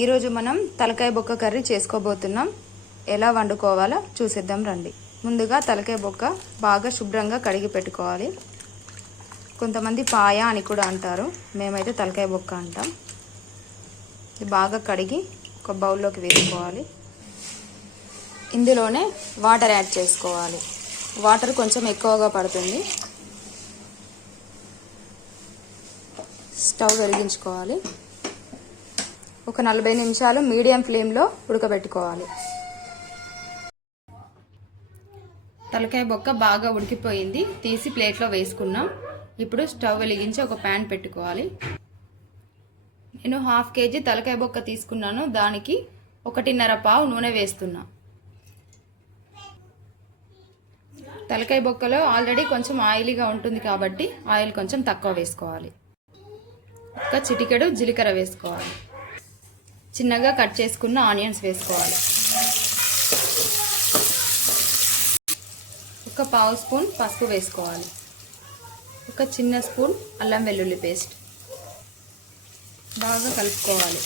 ఈరోజు మనం తలకాయ బొక్క కర్రీ చేసుకోబోతున్నాం. ఎలా వండుకోవాలో చూసేద్దాం రండి. ముందుగా తలకాయ బొక్క బాగా శుభ్రంగా కడిగి పెట్టుకోవాలి. కొంతమంది పాయ అని కూడా అంటారు. మేమైతే తలకాయ బొక్క అంటాం. ఇది బాగా కడిగి ఒక బౌల్లోకి వేసుకోవాలి. ఇందులోనే వాటర్ యాడ్ చేసుకోవాలి. వాటర్ కొంచెం ఎక్కువగా పడుతుంది. స్టవ్ వెలిగించుకోవాలి. ఒక నలభై నిమిషాలు మీడియం ఫ్లేమ్లో ఉడకబెట్టుకోవాలి. తలకాయ బొక్క బాగా ఉడికిపోయింది. తీసి ప్లేట్లో వేసుకున్నాం. ఇప్పుడు స్టవ్ వెలిగించి ఒక ప్యాన్ పెట్టుకోవాలి. నేను హాఫ్ కేజీ తలకాయ బొక్క తీసుకున్నాను. దానికి ఒకటిన్నర పావు నూనె వేస్తున్నా. తలకాయ బొక్కలో ఆల్రెడీ కొంచెం ఆయిలీగా ఉంటుంది కాబట్టి ఆయిల్ కొంచెం తక్కువ వేసుకోవాలి. ఒక చిటికెడు జీలకర్ర వేసుకోవాలి. చిన్నగా కట్ చేసుకున్న ఆనియన్స్ వేసుకోవాలి. ఒక పావు స్పూన్ పసుపు వేసుకోవాలి. ఒక చిన్న స్పూన్ అల్లం వెల్లుల్లి పేస్ట్ బాగా కలుపుకోవాలి.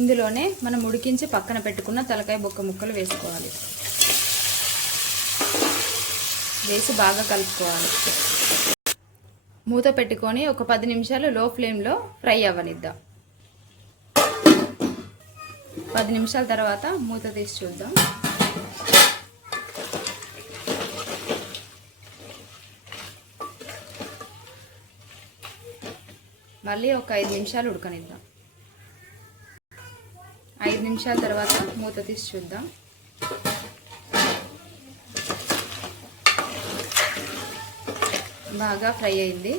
ఇందులోనే మనం ఉడికించి పక్కన పెట్టుకున్న తలకాయ బొక్క ముక్కలు వేసుకోవాలి. వేసి బాగా కలుపుకోవాలి. మూత పెట్టుకొని ఒక పది నిమిషాలు లో ఫ్లేమ్లో ఫ్రై అవ్వనిద్దాం. పది నిమిషాల తర్వాత మూత తీసి చూద్దాం. మళ్ళీ ఒక ఐదు నిమిషాలు ఉడకనిద్దాం. ఐదు నిమిషాల తర్వాత మూత తీసి చూద్దాం. బాగా ఫ్రై అయింది.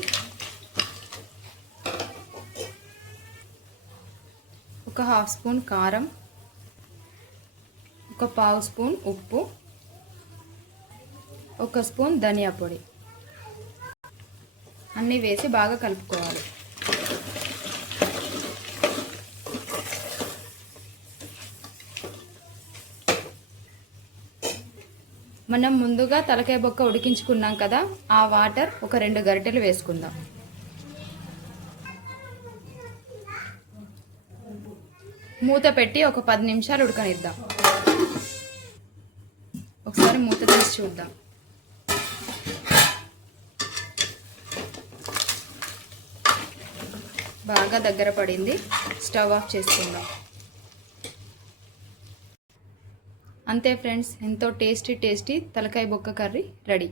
ఒక హాఫ్ స్పూన్ కారం ఒక పావు స్పూన్ ఉప్పు ఒక స్పూన్ ధనియా పొడి. అన్నీ వేసి బాగా కలుపుకోవాలి. మనం ముందుగా తలకాయ బొక్క ఉడికించుకున్నాం కదా ఆ వాటర్ ఒక రెండు గరిటెలు వేసుకుందాం. మూత పెట్టి ఒక పది నిమిషాలు ఉడకనిద్దాం. ఒకసారి మూత తీసి చూద్దాం. బాగా దగ్గర పడింది. స్టవ్ ఆఫ్ చేసుకుందాం. అంతే ఫ్రెండ్స్ ఎంతో టేస్టీ టేస్టీ తలకాయ బొక్క కర్రీ రెడీ.